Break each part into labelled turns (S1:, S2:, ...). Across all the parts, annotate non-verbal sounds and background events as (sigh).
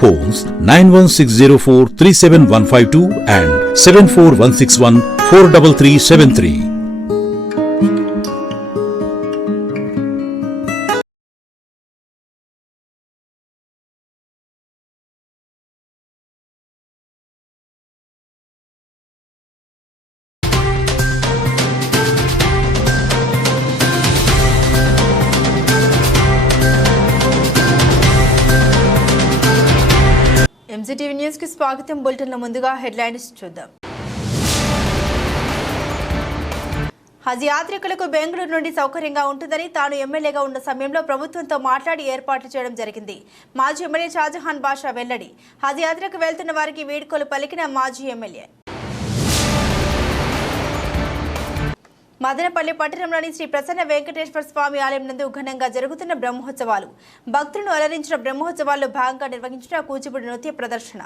S1: Phones 91604 and 74161 43373.
S2: MCTV న్యూస్కి స్వాగతం. Bulletin ముందుగా హెడ్లైన్స్ చూద్దాం. హజ్ యాత్రికులకు బెంగళూరు నుండి సౌకర్యంగా ఉంటుందని తాను ఎమ్మెల్యేగా ఉన్న సమయంలో ప్రభుత్వంతో మాట్లాడి ఏర్పాట్లు చేయడం జరిగింది. మాజీ ఎమ్మెల్యే షాజహాన్ బాషా వెల్లడి. హజ్ యాత్రకు వెళ్తున్న వారికి వీడ్కోలు పలికిన మాజీ ఎమ్మెల్యే. మదనపల్లి పట్టణంలోని శ్రీ ప్రసన్న వెంకటేశ్వర స్వామి ఆలయం నందు ఘనంగా జరుగుతున్న బ్రహ్మోత్సవాలు. భక్తులను అలరించిన బ్రహ్మోత్సవాల్లో భాగంగా నిర్వహించిన కూచిపూడి నృత్య ప్రదర్శన.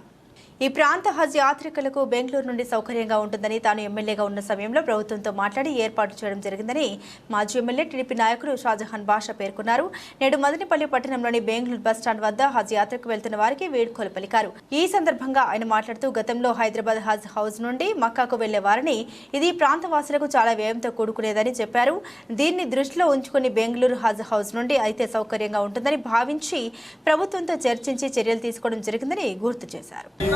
S2: ఈ ప్రాంత హజ్ యాత్రికులకు బెంగళూరు నుండి సౌకర్యంగా ఉంటుందని తాను ఎమ్మెల్యేగా ఉన్న సమయంలో ప్రభుత్వంతో మాట్లాడి ఏర్పాటు చేయడం జరిగిందని మాజీ ఎమ్మెల్యే టీడీపీ నాయకుడు షాజహాన్ బాషా పేర్కొన్నారు. నేడు మదనపల్లి పట్టణంలోని బెంగళూరు బస్టాండ్ వద్ద హజ్ యాత్రకు వెళ్తున్న వారికి వేడుకలు పలికారు. ఈ సందర్భంగా ఆయన మాట్లాడుతూ గతంలో హైదరాబాద్ హజ్ హౌస్ నుండి మక్కాకు వెళ్ళే వారిని ఇది ప్రాంత వాసులకు చాలా వ్యయంతో కూడుకునేదని చెప్పారు. దీన్ని దృష్టిలో ఉంచుకుని బెంగళూరు హజ్ హౌస్ నుండి అయితే సౌకర్యంగా ఉంటుందని భావించి ప్రభుత్వంతో చర్చించి చర్యలు తీసుకోవడం జరిగిందని గుర్తు చేశారు.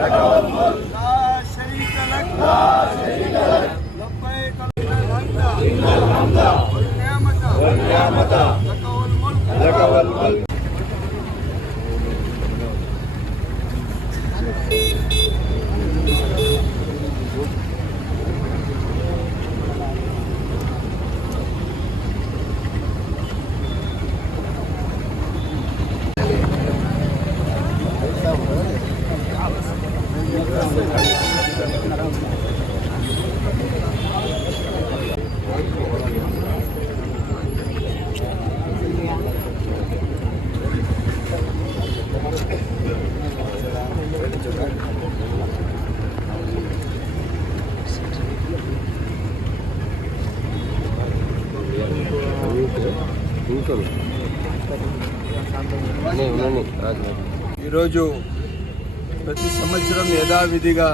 S3: لا شريك لك ఈరోజు ప్రతి సంవత్సరం యథావిధిగా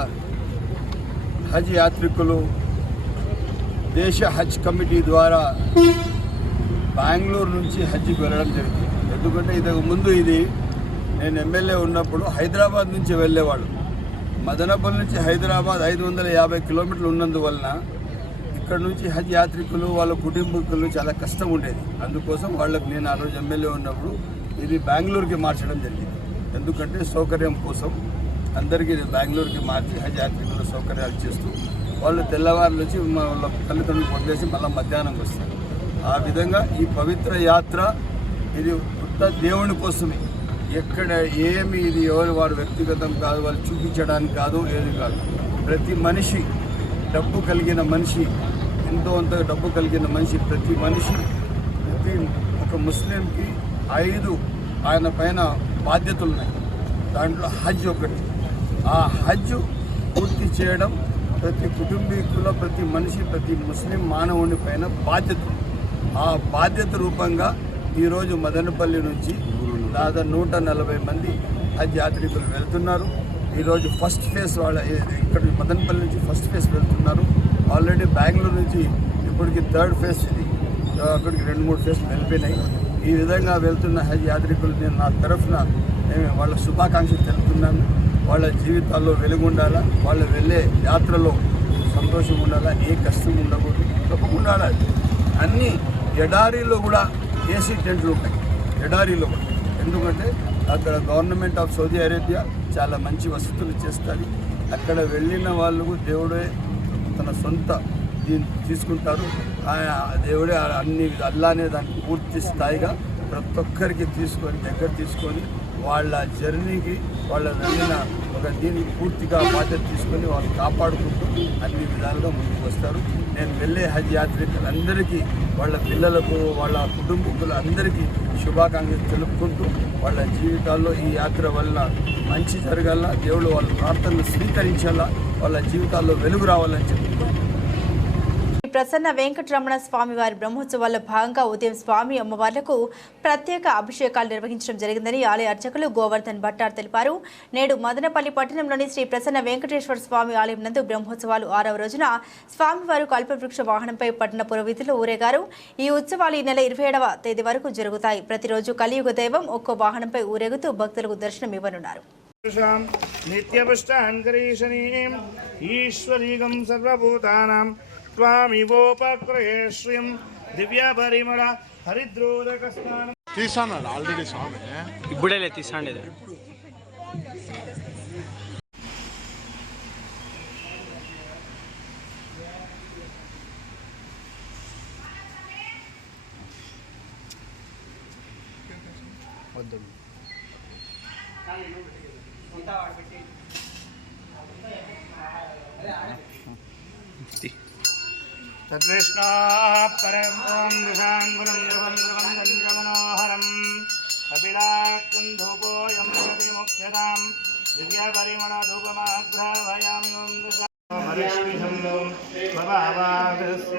S3: హజ్ యాత్రికులు దేశ హజ్ కమిటీ ద్వారా బెంగళూరు నుంచి హజ్కి వెళ్ళడం జరిగింది. ఎందుకంటే ఇంతకు ముందు ఇది నేను ఎమ్మెల్యే ఉన్నప్పుడు హైదరాబాద్ నుంచి వెళ్ళేవాళ్ళు. మదనపల్లి నుంచి హైదరాబాద్ ఐదు వందల యాభై కిలోమీటర్లు ఉన్నందువలన అక్కడ నుంచి హజ్ యాత్రికులు వాళ్ళ కుటుంబీకులు చాలా కష్టం ఉండేది. అందుకోసం వాళ్ళకి నేను ఆ రోజు ఎమ్మెల్యే ఉన్నప్పుడు ఇది బెంగళూరుకి మార్చడం జరిగింది. ఎందుకంటే సౌకర్యం కోసం అందరికీ ఇది బెంగళూరుకి మార్చి హజ్ యాత్రికులు సౌకర్యాలు చేస్తూ వాళ్ళు తెల్లవారులు వచ్చి వాళ్ళ తల్లిదండ్రులు వదిలేసి మళ్ళీ మధ్యాహ్నంకి వస్తారు. ఆ విధంగా ఈ పవిత్ర యాత్ర ఇది ఉత్త దేవుని కోసమే. ఎక్కడ ఏమి ఇది ఎవరు వారు వ్యక్తిగతం కాదు వాళ్ళు చూపించడానికి కాదు ఏది కాదు. ప్రతి మనిషి డబ్బు కలిగిన మనిషి ఎంతో అంత డబ్బు కలిగిన మనిషి ప్రతి మనిషి ప్రతి ఒక ముస్లింకి ఐదు ఆయన పైన బాధ్యతలు ఉన్నాయి దాంట్లో హజ్ ఒకటి. ఆ హజ్ పూర్తి చేయడం ప్రతి కుటుంబీకుల ప్రతి మనిషి ప్రతి ముస్లిం మానవుని పైన బాధ్యత. ఆ బాధ్యత రూపంగా ఈరోజు మదనపల్లి నుంచి దాదాపు నూట నలభై మంది హజ్ యాత్రికులు వెళ్తున్నారు. ఈరోజు ఫస్ట్ ఫేస్ వాళ్ళ ఇక్కడ మదనపల్లి నుంచి ఫస్ట్ ఫేస్ వెళ్తున్నారు. ఆల్రెడీ బెంగళూరు నుంచి ఇప్పటికి థర్డ్ ఫేజ్ ఇది. అక్కడికి రెండు మూడు ఫేస్ వెళ్ళిపోయినాయి. ఈ విధంగా వెళ్తున్న హజ్ యాత్రికులు నేను నా తరఫున వాళ్ళ శుభాకాంక్షలు తెలుపుతున్నాను. వాళ్ళ జీవితాల్లో వెలుగుండాలా వాళ్ళు వెళ్ళే యాత్రలో సంతోషం ఉండాలా? ఏ కష్టం ఉండకూడదు? తప్పకుండా ఉండాలి? అన్ని ఎడారిలో కూడా ఏసీ టెంట్లు ఉంటాయి. ఎడారిలో కూడా. ఎందుకంటే అక్కడ గవర్నమెంట్ ఆఫ్ సౌదీ అరేబియా చాలా మంచి వసతులు చేస్తుంది. అక్కడ వెళ్ళిన వాళ్ళకు దేవుడే తన సొంత దీన్ని తీసుకుంటారు. దేవుడే అన్ని అల్లానే దాన్ని పూర్తి స్థాయిగా ప్రతి ఒక్కరికి తీసుకొని దగ్గర తీసుకొని వాళ్ళ జర్నీకి వాళ్ళ వెళ్ళిన ఒక దీనికి పూర్తిగా బాధ్యత తీసుకొని వాళ్ళు కాపాడుకుంటూ అన్ని విధాలుగా ముందుకు వస్తారు. నేను వెళ్ళే హజ్ యాత్రికులందరికీ వాళ్ళ పిల్లలకు వాళ్ళ కుటుంబీకులు అందరికీ శుభాకాంక్షలు తెలుపుకుంటూ వాళ్ళ జీవితాల్లో ఈ యాత్ర వల్ల మంచి జరగాల దేవుడు వాళ్ళ ప్రార్థనలు స్వీకరించాలా వాళ్ళ జీవితాల్లో వెలుగు రావాలని
S2: చెప్పి ప్రసన్న వెంకటరమణ స్వామి వారి బ్రహ్మోత్సవాల్లో భాగంగా ఉదయం స్వామి అమ్మవార్లకు ప్రత్యేక అభిషేకాలు నిర్వహించడం జరిగిందని ఆలయ అర్చకులు గోవర్ధన్ భట్టార్ తెలిపారు. నేడు మదనపల్లి పట్టణంలోని శ్రీ ప్రసన్న వెంకటేశ్వర స్వామి ఆలయం నందు బ్రహ్మోత్సవాలు ఆరవ రోజున స్వామివారు కల్పవృక్ష వాహనంపై పట్టణ పురోవిధులు ఊరేగారు. ఈ ఉత్సవాలు ఈ నెల ఇరవై ఏడవ తేదీ వరకు జరుగుతాయి. ప్రతిరోజు కలియుగ దైవం ఒక్కో వాహనంపై ఊరేగుతూ భక్తులకు దర్శనం ఇవ్వనున్నారు.
S4: పురుషాం నిత్యపుష్టాంకరీషణీం ఈశ్వరీగం సర్వభూతానాం త్వామివోపక్రయే శ్రియం దివ్యపరిమళ హరిద్రోదక స్నానం
S5: తీసాడు ఆల్రెడీ స్వామి
S6: ఇప్పుడే తీసాండేది
S5: వద్దు.
S4: तत्कृष्णाः परमं दृशाङ्गुलं ध्रुवं ध्रुवं चन्द्रमनोहरं कपिलाकुन्धूपोऽयं प्रति मुख्यतां दिव्यपरिमणधूपमाघ्राभयां ॐ दृशामलक्ष्मीहं भवादस्य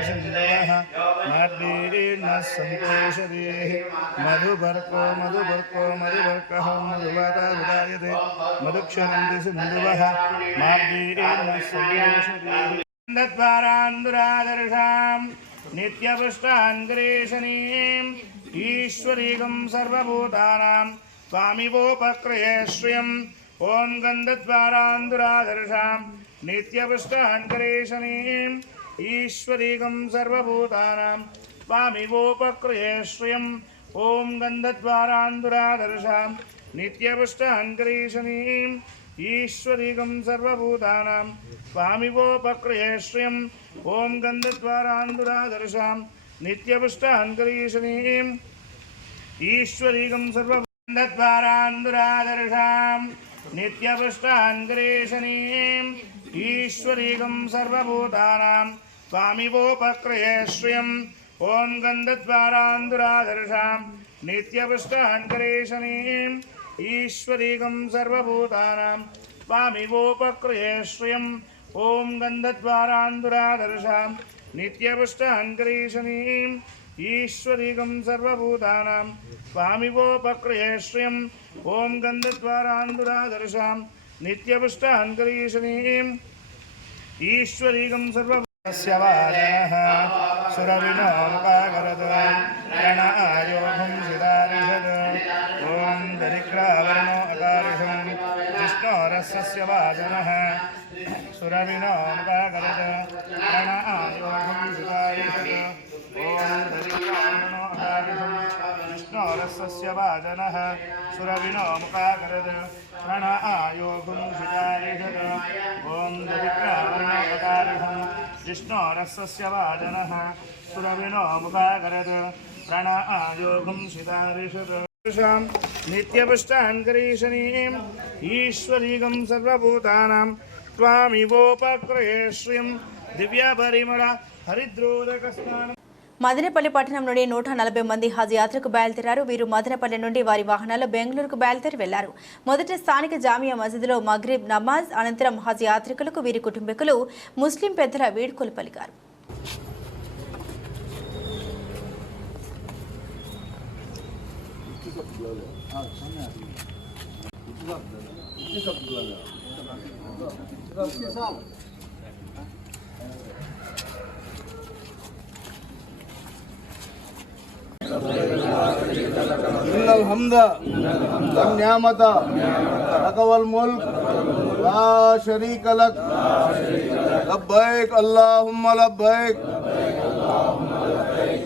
S4: सिन्धुवः मार्देन सन्तोषदेः मधुपर्को मधुपर्को मधुपर्कः मधुवातारुतायते मधुक्षरन्ति सिन्धुवः मार्देन सन्तोषदेः दद्वारान्दुरादर्शाम् नित्यपुष्टाङ्ग्रेशनीम् ईश्वरीगं सर्वभूतानां त्वामिवोपक्रये श्रियम् ॐ गन्धद्वारान्दुरादर्शाम् नित्यपुष्टाङ्ग्रेशनीम् ईश्वरीकं सर्वभूतानां त्वामिवोपक्रये श्रियम् ॐ गन्धद्वारान्दुरादर्शां नित्यपुष्टहङ्करीशनीम् ईश्वरीकं सर्वभूतानां त्वामिवोपक्रये श्रियम् सर्वभूतानां स्वामिवोपक्रये श्रियम् ॐ गन्धद्वारान्दुरादर्शां नित्यपुष्टाङ्करीशनीम् ईश्वरीगं सर्वभूतानां स्वामिवोपक्रये श्रियम् ॐ गन्धद्वारान्दुरादर्शां नित्यपुष्टाङ्करीशनीम् ईश्वरीगं सर्वभूतानां स्वामिवोपक्रये श्रियम् ॐ गन्धद्वारान्दुरादर्शां नित्यपुष्टाङ्करीशनीम् ईश्वरीगं सर्वस्य वाजनः सुरविनोमुपाकरत् प्रणआयोगं सिदारिषत् ॐ दरिद्रावरणो अकारिषं विष्णोरस्य वाजनः सुरविनोमुपाकरत् प्रणआयोगं सिदारिषत् ॐ दरिद्रावरणो अकारिषं विष्णोरस्य वाजनः सुरविनोमुपाकरत् प्रण आयोगुं सिदारिषत् ॐ दरिद्रावरणोपकारिषं जिष्णोरस्य वाजनः सुरविणो मुपाकरत् प्रण आयोगं सितारिषदां नित्यपुष्टान् करीशनीम् ईश्वरीगं सर्वभूतानां त्वामिवोपक्रये श्रियं दिव्यपरिमळ हरिद्रोदकस्नानम्
S2: మదనపల్లి పట్టణం నుండి నూట నలభై మంది హజ్ యాత్రకు బయలుదేరారు. వీరు మదనపల్లి నుండి వారి వాహనాల్లో బెంగళూరుకు బయలుదేరి వెళ్ళారు. మొదట స్థానిక జామియా మసీదులో మగ్రిబ్ నమాజ్ అనంతరం హజ్ యాత్రికులకు వీరి కుటుంబీకులు ముస్లిం పెద్దల వీడ్కోలు పలికారు.
S3: إن الحمد والنعمة لك والملك لا شريك لك لبيك اللهم لبيك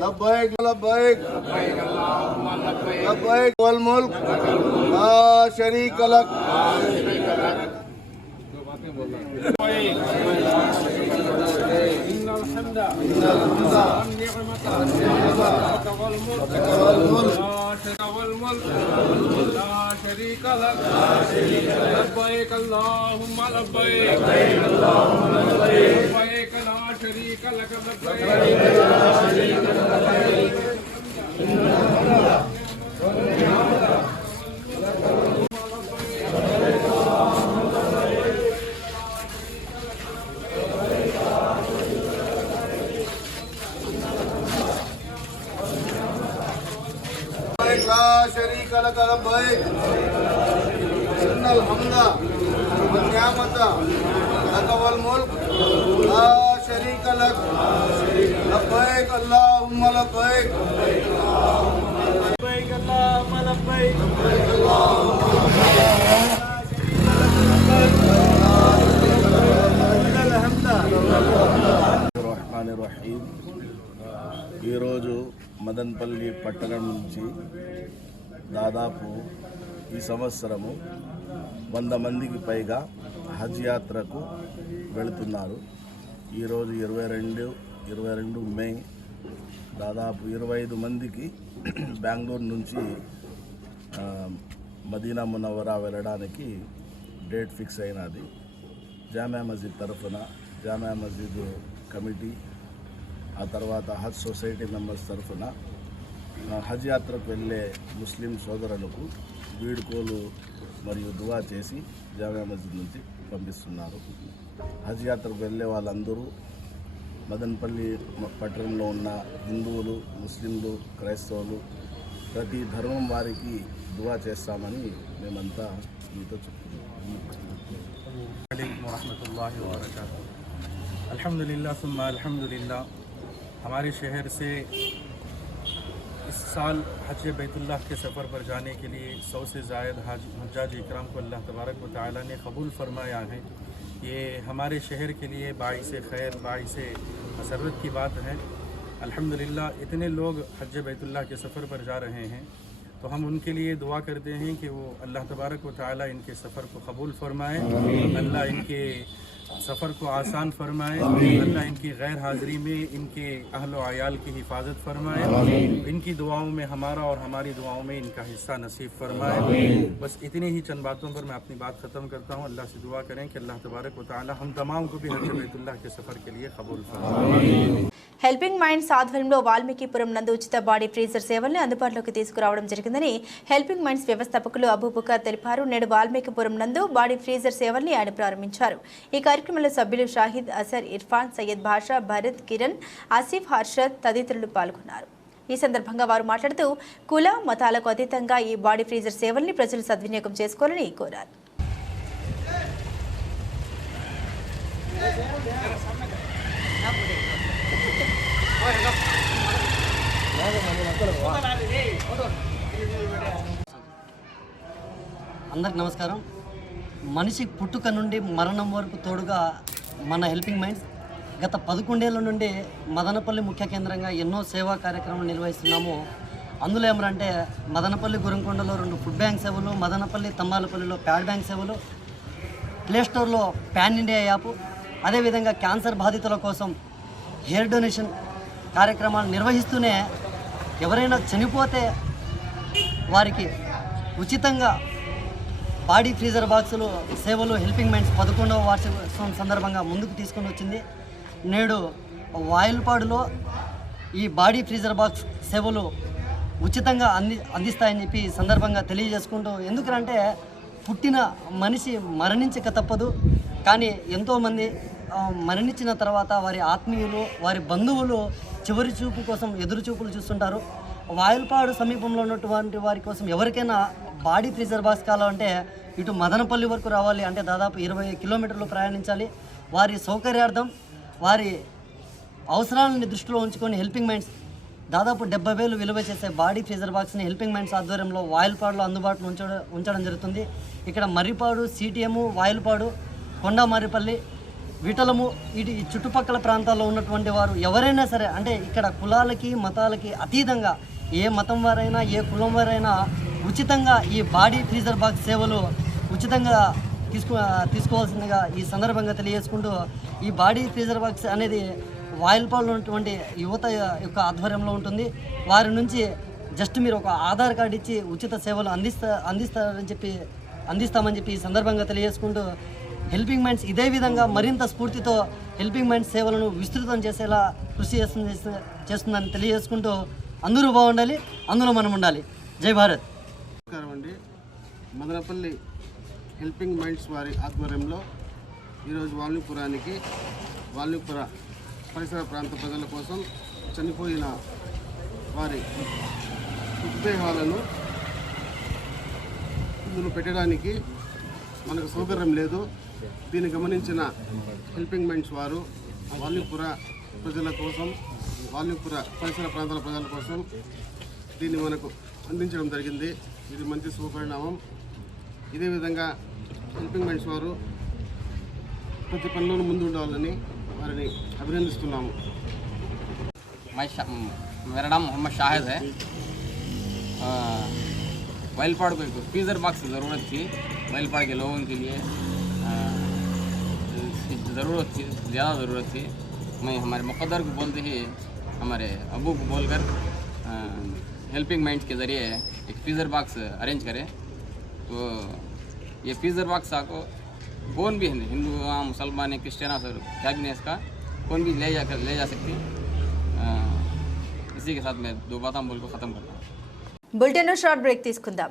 S3: لبيك لبيك لبيك والملك لا شريك لك
S6: والملك لا شريك لك لبيك اللهم لبيك لبيك لا شريك لك لبيك
S3: لبيك لا شريك لك لبيك إن الحمد والنعمة لك والملك لا شريك لك لبيك اللهم لبيك لبيك اللهم لبيك
S7: రహమాన్ రహీం ఈరోజు మదన్పల్లి పట్టణం నుంచి దాదాపు ఈ సంవత్సరము వంద మందికి పైగా హజ్ యాత్రకు వెళుతున్నారు. ఈరోజు ఇరవై రెండు ఇరవై రెండు మే దాదాపు ఇరవై ఐదు మందికి (clears throat) బెంగళూరు నుంచి మదీనా మునవరా వెళ్ళడానికి డేట్ ఫిక్స్ అయినది. జామా మస్జిద్ తరఫున జామా మస్జిద్ కమిటీ ఆ తర్వాత హజ్ సొసైటీ మెంబర్స్ తరఫున హజ్ యాత్రకు వెళ్ళే ముస్లిం సోదరులకు వీడుకోలు మరియు దువా చేసి జామా మస్జిద్ నుంచి పంపిస్తున్నారు హజ్ యాత్రకు వెళ్ళే వాళ్ళందరూ మదన్పల్లి మ- పట్టణంలో ఉన్న హిందువులు ముస్లింలు క్రైస్తవులు ప్రతి ధర్మం వారికి దువా చేస్తామని మేమంతా మీతో చెప్తున్నాం
S8: वालेकुम वरहमतुल्लाहि वबरकातुहू अल्हम्दुलिल्लाह सुम्मा अल्हम्दुलिल्लाह हमारे शहर से इस साल हज बैतुल्ला के सफ़र पर जाने के लिए सौ से ज़ायद हज हजाज इक्राम को अल्लाह तबारक व ताली ने कबूल फरमाया है। ये हमारे शहर के लिए बाईस खैर बाईस मसरत की बात है। अल्हम्दुलिल्लाह इतने लोग हज बैतुल्लाह के सफ़र पर जा रहे हैं। तो हम उनके लिए दुआ करते हैं कि वो अल्लाह तबारक व ताली इनके सफ़र को कबूल फरमाए। अल्लाह इनके सफ़र को आसान फरमाए अल्लाह इनकी गैर हाज़िरी में इनके अहल आयाल की हिफाजत फरमाए इनकी दुआओं में हमारा और हमारी दुआओं में इनका हिस्सा नसीब फरमाए बस इतनी ही चंद बातों पर मैं अपनी बात ख़त्म करता हूँ अल्लाह से दुआ करें कि अल्लाह तबारक व ताली हम तमाम को भी हज बैतुल्लाह के सफ़र के लिए कबूल फरमाए
S2: హెల్పింగ్ మైండ్స్ ఆధ్వర్యంలో వాల్మీకిపురం నందు ఉచిత బాడీ ఫ్రీజర్ సేవల్ని అందుబాటులోకి తీసుకురావడం జరిగిందని హెల్పింగ్ మైండ్స్ వ్యవస్థాపకులు అబూబకర్ తెలిపారు నేడు వాల్మీకిపురం నందు బాడీ ఫ్రీజర్ సేవల్ని ఆయన ప్రారంభించారు ఈ కార్యక్రమంలో సభ్యులు షాహిద్ అసర్ ఇర్ఫాన్ సయ్యద్ భాషా భరత్ కిరణ్ ఆసిఫ్ హర్షద్ తదితరులు పాల్గొన్నారు. ఈ సందర్భంగా వారు మాట్లాడుతూ కుల మతాలకు అతీతంగా ఈ బాడీ ఫ్రీజర్ సేవల్ని ప్రజలు సద్వినియోగం చేసుకోవాలని కోరారు.
S9: అందరికి నమస్కారం. మనిషి పుట్టుక నుండి మరణం వరకు తోడుగా మన హెల్పింగ్ మైండ్స్. గత పదకొండేళ్ళ నుండి మదనపల్లి ముఖ్య కేంద్రంగా ఎన్నో సేవా కార్యక్రమాలు నిర్వహిస్తున్నాము. అందులో ఏమరంటే మదనపల్లి గురంకొండలో రెండు ఫుడ్ బ్యాంక్ సేవలు మదనపల్లి తమ్మాలపల్లిలో ప్యాడ్ బ్యాంక్ సేవలు ప్లే స్టోర్లో పాన్ ఇండియా యాప్ అదేవిధంగా క్యాన్సర్ బాధితుల కోసం హెయిర్ డొనేషన్ కార్యక్రమాలు నిర్వహిస్తూనే ఎవరైనా చనిపోతే వారికి ఉచితంగా బాడీ ఫ్రీజర్ బాక్సులు సేవలు హెల్పింగ్ మైండ్స్ పదకొండవ వార్షికోత్సవం సందర్భంగా ముందుకు తీసుకొని వచ్చింది. నేడు వాయల్పాడులో ఈ బాడీ ఫ్రీజర్ బాక్స్ సేవలు ఉచితంగా అంది అందిస్తాయని చెప్పి సందర్భంగా తెలియజేసుకుంటూ ఎందుకంటే పుట్టిన మనిషి మరణించక తప్పదు. కానీ ఎంతోమంది మరణించిన తర్వాత వారి ఆత్మీయులు వారి బంధువులు చివరి చూపు కోసం ఎదురు చూపులు చూస్తుంటారు. వాయుల్పాడు సమీపంలో ఉన్నటువంటి వారి కోసం ఎవరికైనా బాడీ ఫ్రీజర్ బాక్స్ కావాలంటే ఇటు మదనపల్లి వరకు రావాలి. అంటే దాదాపు ఇరవై కిలోమీటర్లు ప్రయాణించాలి. వారి సౌకర్యార్థం వారి అవసరాలని దృష్టిలో ఉంచుకొని హెల్పింగ్ మైండ్స్ దాదాపు డెబ్బై వేలు విలువ చేసే బాడీ ఫ్రీజర్ బాక్స్ని హెల్పింగ్ మైండ్స్ ఆధ్వర్యంలో వాయిల్పాడులో అందుబాటులో ఉంచడం ఉంచడం జరుగుతుంది. ఇక్కడ మర్రిపాడు సిటిఎము వాయిల్పాడు కొండ మర్రిపల్లి విటలము ఇటు ఈ చుట్టుపక్కల ప్రాంతాల్లో ఉన్నటువంటి వారు ఎవరైనా సరే అంటే ఇక్కడ కులాలకి మతాలకి అతీతంగా ఏ మతం వారైనా ఏ కులం వారైనా ఉచితంగా ఈ బాడీ ఫ్రీజర్ బాక్స్ సేవలు ఉచితంగా తీసుకో తీసుకోవాల్సిందిగా ఈ సందర్భంగా తెలియజేసుకుంటూ ఈ బాడీ ఫ్రీజర్ బాక్స్ అనేది వాయిల్పాల్లో ఉన్నటువంటి యువత యొక్క ఆధ్వర్యంలో ఉంటుంది. వారి నుంచి జస్ట్ మీరు ఒక ఆధార్ కార్డు ఇచ్చి ఉచిత సేవలు అందిస్తా అందిస్తారని చెప్పి అందిస్తామని చెప్పి ఈ సందర్భంగా తెలియజేసుకుంటూ హెల్పింగ్ మైండ్స్ ఇదే విధంగా మరింత స్ఫూర్తితో హెల్పింగ్ మైండ్స్ సేవలను విస్తృతం చేసేలా కృషి చేస్తుంది చేస్తుందని తెలియజేసుకుంటూ అందరూ బాగుండాలి అందులో మనం ఉండాలి. జై భారత్.
S5: నమస్కారం అండి. మదనపల్లి హెల్పింగ్ మైండ్స్ వారి ఆధ్వర్యంలో ఈరోజు వాల్మీపురానికి వాల్మీపుర పరిసర ప్రాంత ప్రజల కోసం చనిపోయిన వారి మృతదేహాలను ఇందులో పెట్టడానికి మనకు సౌకర్యం లేదు. దీన్ని గమనించిన హెల్పింగ్ మైండ్స్ వారు వాల్మీపుర ప్రజల కోసం వాల్మీపుర పరిసర ప్రాంతాల ప్రజల కోసం దీన్ని మనకు అందించడం జరిగింది ఇది మంచి శుభపరిణామం ఇదే విధంగా హెల్పింగ్ మైండ్స్ వారు ప్రతి పనిలోనూ ముందు ఉండాలని వారిని అభినందిస్తున్నాము
S6: मैं शा, मेरा नाम मोहम्मद शाहिद है आ, वाइलपाड़ को एक फ्रीज़र बॉक्स की ज़रूरत थी वाइलपाड़ के लोगों के लिए आ, इसकी ज़रूरत थी ज़्यादा ज़रूरत थी मैं हमारे मुकद्दर को बोलते ही हमारे अबू को बोलकर हेल्पिंग माइंड्स के ज़रिए एक फ्रीज़र बॉक्स अरेंज करें तो ये फ्रीज़र बॉक्स आपको कौन भी है हिंदू हाँ, मुसलमान है क्रिश्चियन है, सर क्या भी नहीं है इसका कौन भी ले जा ले जा सकती आ, इसी के साथ मैं दो बातें बोल को ख़त्म करता हूँ
S2: బులెటిన్ షార్ట్ బ్రేక్ తీసుకుందాం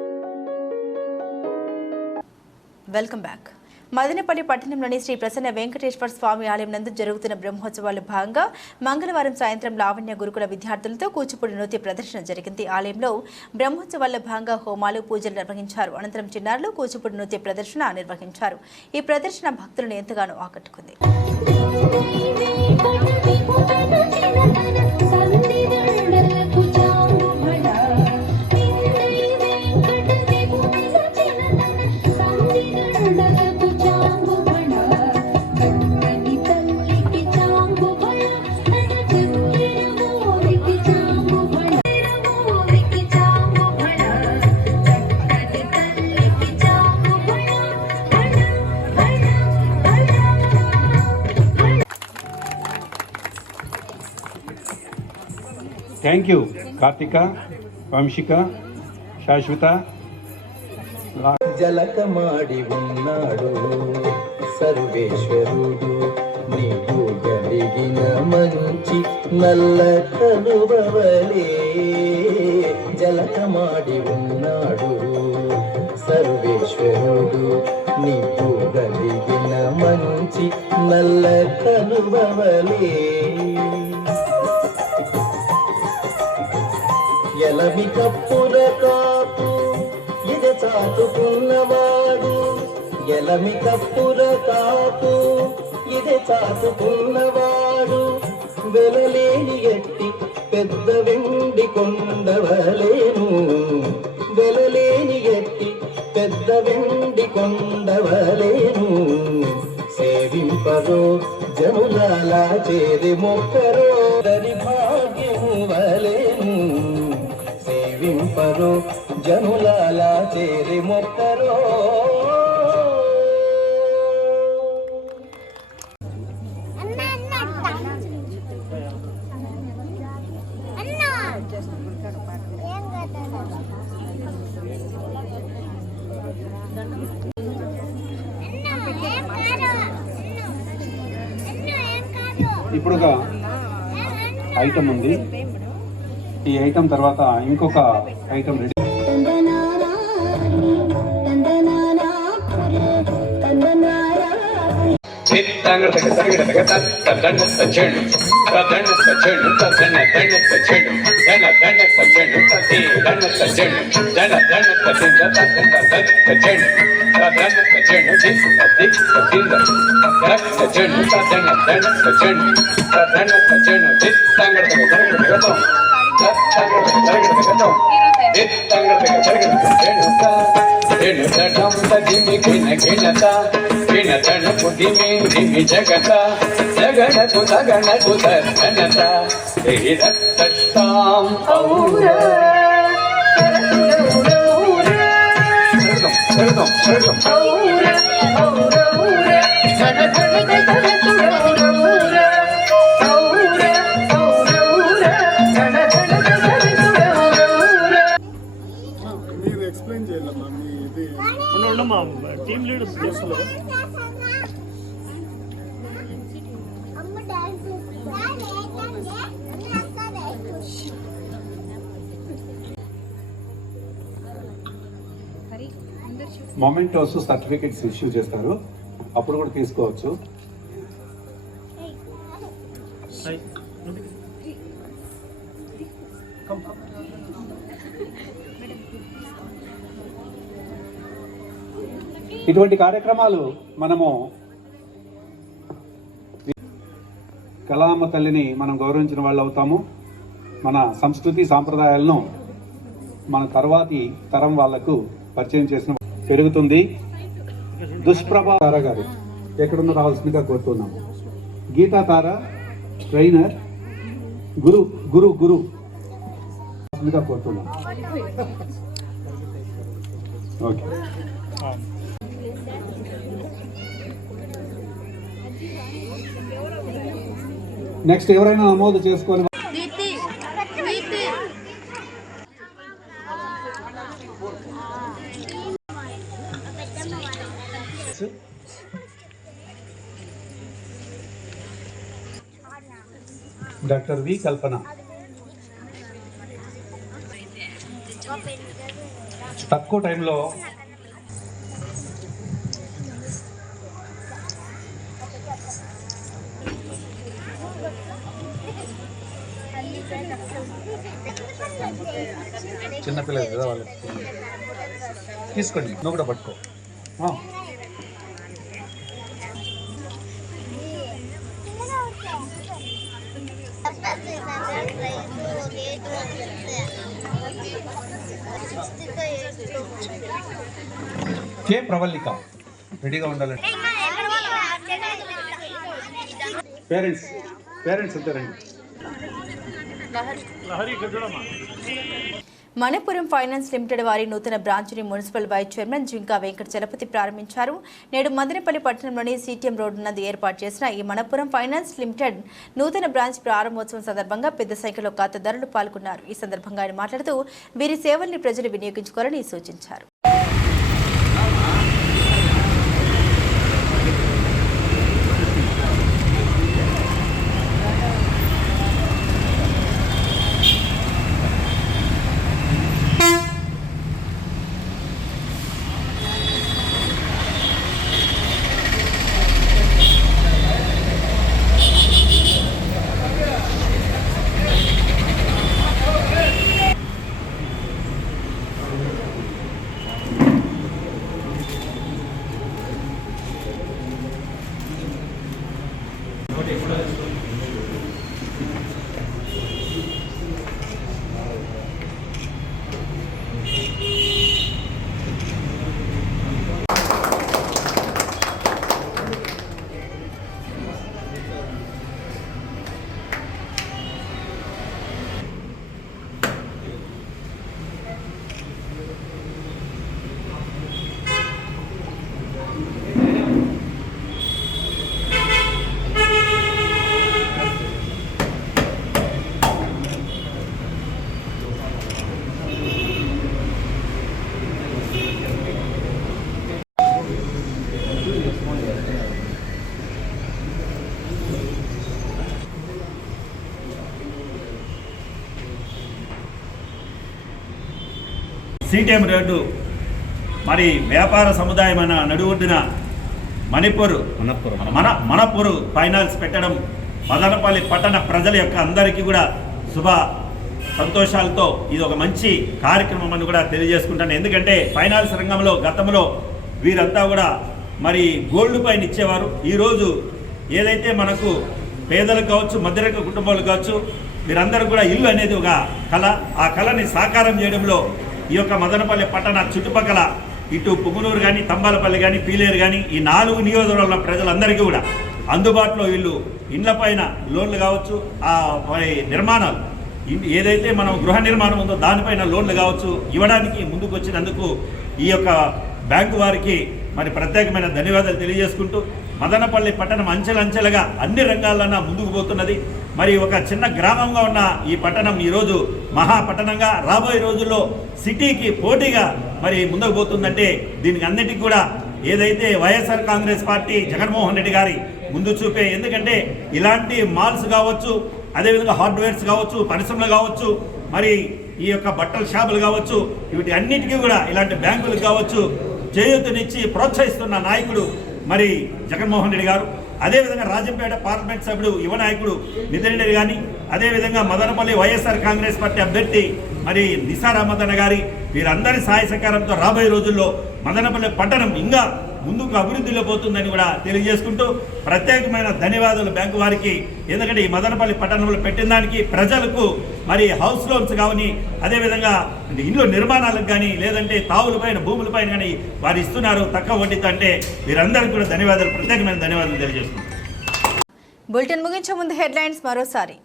S2: Welcome back. Madanapalli పట్టణంలోని శ్రీ ప్రసన్న వెంకటేశ్వర స్వామి ఆలయం నందు జరుగుతున్న బ్రహ్మోత్సవాల్లో భాగంగా మంగళవారం సాయంత్రం లావణ్య గురుకుల విద్యార్థులతో కూచిపూడి నృత్య ప్రదర్శన జరిగింది. ఆలయంలో బ్రహ్మోత్సవాల్లో భాగంగా హోమాలు పూజలు నిర్వహించారు. అనంతరం చిన్నారులు కూచిపూడి నృత్య ప్రదర్శన నిర్వహించారు. ఈ ప్రదర్శన భక్తులను ఎంతగానో ఆకట్టుకుంది.
S10: థ్యాంక్ యూ కార్తిక వంశిక శాశ్వత.
S11: జలకమాడి ఉన్నాడు సర్వేశ్వరుడు నీకు కలిగిన మంచి నల్ల కలువవలే జలకమాడి ఉన్నాడు సర్వేశ్వరుడు నీకు కలిగిన మంచి నల్ల కలువవలే ఎలమి కప్పుల కాపు ఇద చాటుకున్నవాడు. ఎలమి కప్పుల కాపు ఇది చాటుకున్నవాడు. వెలలేని ఎట్టి పెద్ద వెండి కొండవలేను. వెలలేని ఎట్టి పెద్ద వెండి కొండవలేను. సేవింపరో జములాల చేరి మొక్కరో దరి భాగ్యము వలే నింపరు జనులాల చేరి మొక్కరు.
S10: ఇప్పుడు ఒక ఐటమ్ ఉంది. ఈ ఐటమ్ తర్వాత ఇంకొక item ready. Thank you. Item ready
S12: జగత జగనకు తగనకు దర్శనత రక్తాం ఔర
S5: మీరు
S4: చేస్తున్నారు
S10: మొమెంటోస్ సర్టిఫికెట్స్ ఇష్యూ చేస్తారు. అప్పుడు కూడా తీసుకోవచ్చు. ఇటువంటి కార్యక్రమాలు మనము కళామ తల్లిని మనం గౌరవించిన వాళ్ళు అవుతాము. మన సంస్కృతి సాంప్రదాయాలను మన తర్వాతి తరం వాళ్ళకు పరిచయం చేసిన పెరుగుతుంది. దుష్ప్రభా తార గారు ఎక్కడున్న రావాల్సిందిగా కోరుతున్నాము. గీతా తార ట్రైనర్ గురు గురు గురు. రావాల్సిందిగా కోరుతున్నాం ఓకే. నెక్స్ట్ ఎవరైనా నమోదు చేసుకొని డాక్టర్ వి కల్పన. తక్కువ టైంలో చిన్నపిల్లలు కదా వాళ్ళకి. తీసుకోండి నువ్వు కూడా పట్టుకో. ఆ. కే ప్రవల్లిక రెడీగా ఉండాలండి పేరెంట్స్ పేరెంట్స్ అంటారండి
S4: లహరి ఇక్కడ మనపురం
S2: మణిపురం ఫైనాన్స్ లిమిటెడ్ వారి నూతన బ్రాంచ్ని municipal vice chairman Jinka Venkata Chalapathi ప్రారంభించారు. నేడు మదనపల్లి పట్టణంలోని సీటీఎం రోడ్డు నందు ఏర్పాటు చేసిన ఈ మణపురం ఫైనాన్స్ లిమిటెడ్ నూతన బ్రాంచ్ ప్రారంభోత్సవం సందర్భంగా పెద్ద సంఖ్యలో ఖాతాదారులు పాల్గొన్నారు. ఈ సందర్భంగా ఆయన మాట్లాడుతూ వీరి సేవల్ని ప్రజలు వినియోగించుకోవాలని సూచించారు.
S13: CTM road. మరి వ్యాపార సముదాయమైన నడువుడిన మణిపూర్. మన మనపూర్ ఫైనాన్స్ పెట్టడం మదనపల్లి పట్టణ ప్రజల యొక్క అందరికీ కూడా శుభ సంతోషాలతో ఇది ఒక మంచి కార్యక్రమం అని కూడా తెలియజేసుకుంటాను. ఎందుకంటే ఫైనాన్స్ రంగంలో గతంలో వీరంతా కూడా మరి గోల్డ్ పైన ఇచ్చేవారు. ఈరోజు ఏదైతే మనకు పేదలకు కావచ్చు మధ్యరక కుటుంబాలు కావచ్చు వీరందరూ కూడా ఇల్లు అనేది ఒక కళ. ఆ కళని సాకారం చేయడంలో ఈ యొక్క మదనపల్లి పట్టణ చుట్టుపక్కల ఇటు పుగునూరు కానీ తంబాలపల్లి కానీ పీలేరు కానీ ఈ నాలుగు నియోజకవర్గాల ప్రజలందరికీ కూడా అందుబాటులో ఇల్లు ఇండ్ల పైన లోన్లు కావచ్చు ఆ నిర్మాణాలు. ఏదైతే మనం గృహ నిర్మాణం ఉందో దానిపైన లోన్లు కావచ్చు ఇవ్వడానికి ముందుకు వచ్చినందుకు ఈ యొక్క బ్యాంకు వారికి మరి ప్రత్యేకమైన ధన్యవాదాలు తెలియజేసుకుంటూ మదనపల్లి పట్టణం అంచెలంచెలుగా అన్ని రంగాల్లోన ముందుకు పోతున్నది. మరి ఒక చిన్న గ్రామంగా ఉన్న ఈ పట్టణం ఈరోజు మహాపట్టణంగా రాబోయే రోజుల్లో సిటీకి పోటీగా మరి ముందుకు పోతుందంటే దీనికి అన్నిటికీ కూడా ఏదైతే వైఎస్ఆర్ కాంగ్రెస్ పార్టీ జగన్మోహన్ రెడ్డి గారి ముందు చూపే ఎందుకంటే ఇలాంటి మాల్స్ కావచ్చు అదేవిధంగా హార్డ్వేర్స్ కావచ్చు పరిశ్రమలు కావచ్చు మరి ఈ యొక్క బట్టల షాపులు కావచ్చు వీటి అన్నిటికీ కూడా ఇలాంటి బ్యాంకులు కావచ్చు చేయూతనిచ్చి ప్రోత్సహిస్తున్న నాయకుడు మరి జగన్మోహన్ రెడ్డి గారు. అదేవిధంగా రాజంపేట పార్లమెంట్ సభ్యుడు యువ నాయకుడు నితిన్ కానీ అదేవిధంగా మదనపల్లి వైఎస్ఆర్ కాంగ్రెస్ పార్టీ అభ్యర్థి మరి నిసార్ అహ్మద్ అన్న గారి వీరందరి సహాయ సహకారంతో రాబోయే రోజుల్లో మదనపల్లి పట్టణం ఇంకా ముందుకు అభివృద్ధిలో పోతుందని కూడా తెలియజేసుకుంటూ ప్రత్యేకమైన ధన్యవాదాలు బ్యాంకు వారికి. ఎందుకంటే ఈ మదనపల్లి పట్టణంలో పెట్టిన దానికి ప్రజలకు మరి హౌస్ లోన్స్ కావని అదేవిధంగా ఇండ్లు నిర్మాణాలకు కానీ లేదంటే తావులపైన భూములపైన కానీ వారు ఇస్తున్నారు. తక్కువ వడ్డీతో అంటే వీరందరికీ కూడా ధన్యవాదాలు ప్రత్యేకమైన ధన్యవాదాలు తెలియజేస్తున్నాను
S2: బులెటిన్ ముగించే ముందు హెడ్లైన్స్ మరోసారి.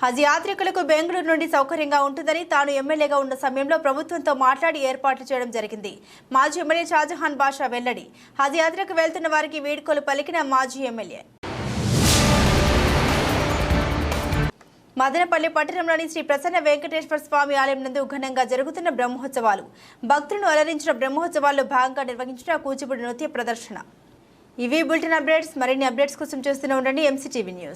S2: హజ్ యాత్రికులకు బెంగళూరు నుండి సౌకర్యంగా ఉంటుందని తాను ఎమ్మెల్యేగా ఉన్న సమయంలో ప్రభుత్వంతో మాట్లాడి ఏర్పాట్లు చేయడం జరిగింది. మాజీ ఎమ్మెల్యే షాజహాన్ బాషా వెల్లడి. హజ్ యాత్రకు వెళ్తున్న వారికి వీడ్కోలు పలికిన మాజీ ఎమ్మెల్యే. మదనపల్లి పట్టణంలోని శ్రీ ప్రసన్న వెంకటేశ్వర స్వామి ఆలయం నందు ఘనంగా జరుగుతున్న బ్రహ్మోత్సవాలు. భక్తులను అలరించిన బ్రహ్మోత్సవాల్లో భాగంగా నిర్వహించిన కూచిపూడి నృత్య ప్రదర్శన. ఇవి బులెటిన్ అప్డేట్స్. మరిన్ని అప్డేట్స్ కోసం చూస్తూనే ఉండండి. MCTV news